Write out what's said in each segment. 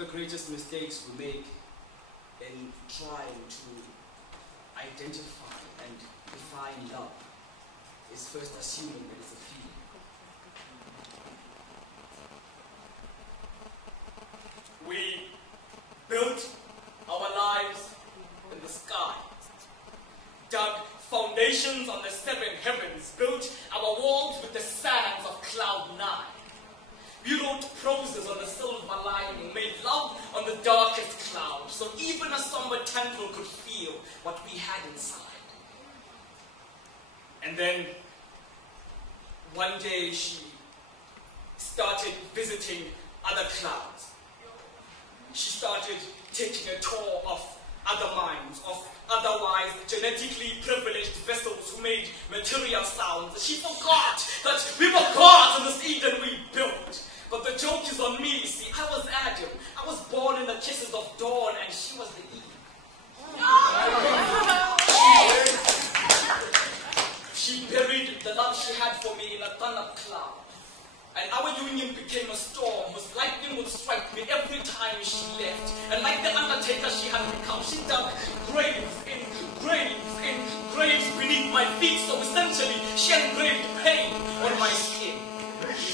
the greatest mistakes we make in trying to identify and define love is first assuming it is a feeling. We built our lives in the sky, dug foundations on the seven heavens, built our walls with the sands of cloud 9. We wrote proses on the silver lining, made love on the darkest cloud, so even a somber temple could feel what we had inside. And then, one day she started visiting other clouds. She started taking a tour of other minds, of otherwise genetically privileged vessels who made material sounds. She forgot that we were gods in this Eden we built. But the joke is on me, see, I was Adam. I was born in the kisses of dawn, and she was the Eve. She buried the love she had for me in a thunder cloud. And our union became a storm, whose lightning would strike me every time she left. And like the undertaker she had become, she dug graves beneath my feet. So essentially, she engraved pain on my skin.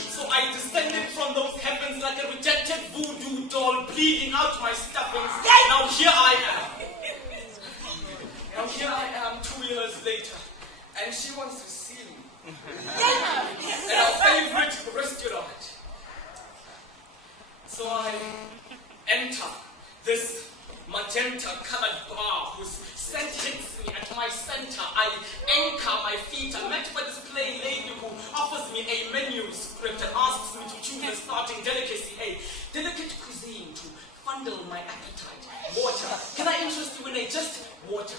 So I descended from those heavens like a rejected voodoo doll, bleeding out my stuffings. Now here I am 2 years later, and she wants to see me at our favorite restaurant. So I enter this magenta-colored bar whose scent hits me at my center. I anchor my feet. I'm met by this plain lady who offers me a menu script and asks me to choose a starting delicacy, a delicate cuisine to fondle my appetite. Water. Can I interest you in a just water?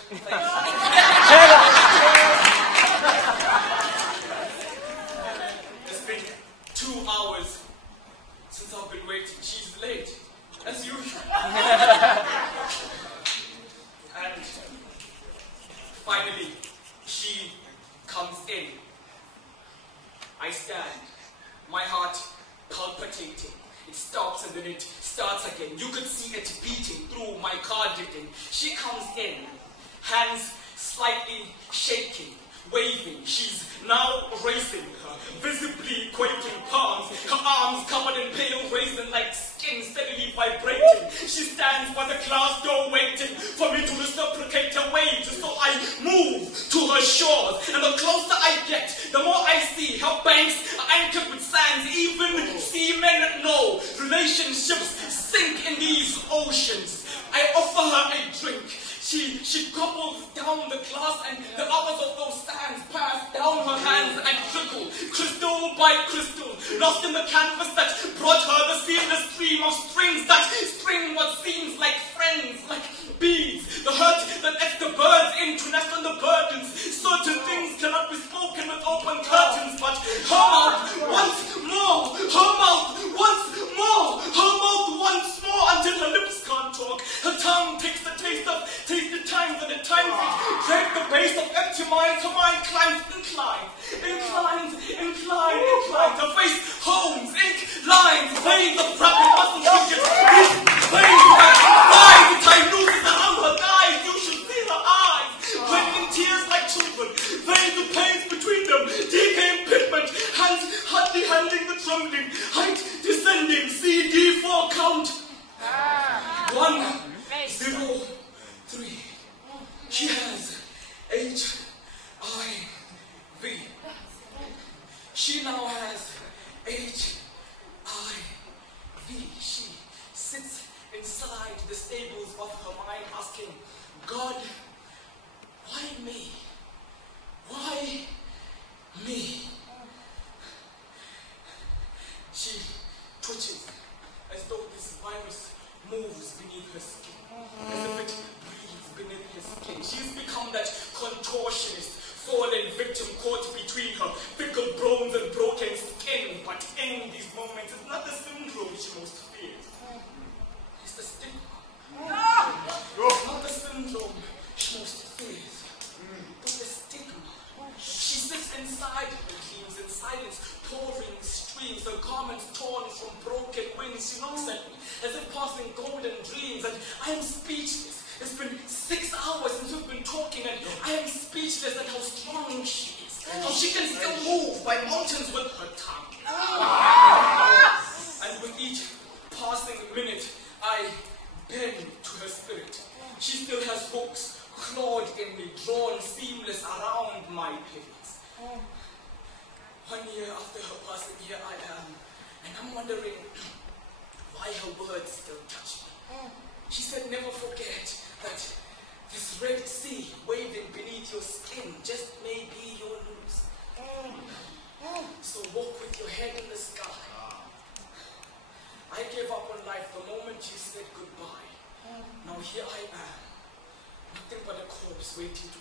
It's been 2 hours since I've been waiting. She's late, as usual. And finally, she comes in. I stand, my heart palpitating. It stops and then it starts again. You could see it beating through my cardigan. She comes in, hands slightly shaking, waving. She's now raising her visibly quaking palms, her arms covered in pale raisin-like skin steadily vibrating. She stands by the glass door waiting for me to reciprocate her waves. So I move to her shores, and the closer I get, the more I see her banks are anchored with sands. Even seamen know relationships sink in these oceans. I offer her a drink. She gobbles down the glass, and the hours of those sands pass down her hands and trickle, crystal by crystal, lost in the canvas that brought her the seamless stream of strings that string what seems like friends, like beads. The hurt that lets the birds in to nest on the burdens. Certain things cannot be spoken with open curtains, but her mouth once more, her mouth once more, her mouth once more, until her lips can't talk. Her tongue takes the taste of tasted times, and at times it drags the base of empty minds. Her mind climbs, inclines. Her face homes, ink lines, veins of rapid muscle figures. These veins that rise in time nooses around her thighs. You should see her eyes, breaking tears like children. Veins with pains between them, decaying pigment, hands hardly handling the trembling. Height descending, CD4 count. 1, 0, 3. She has HIV. She now has HIV. She sits inside the stables of her mind asking, God, why me? Why me? She twitches as though this virus moves beneath her skin, as if it breathes beneath her skin. She's become that contortionist, fallen victim caught between her fickle bones and broken skin. But in these moments, it's not the syndrome she most fears. It's the stigma. It's not the syndrome she most fears, but the stigma. She sits inside her dreams in silence, pouring streams, her garments torn from broken wings. She looks at me as if passing golden dreams, and I am speechless. It's been 6 hours since we've been talking, and I am speechless at how strong she is. How she can still move by mountains with her tongue. And with each passing minute, I bend to her spirit. She still has hooks clawed in me, drawn seamless around my pivots. 1 year after her passing, here I am, and I'm wondering why her words still touch me. She said, never forget that this Red Sea waving beneath your skin just may be your news. So walk with your head in the sky. I gave up on life the moment you said goodbye. Now here I am, nothing but a corpse waiting to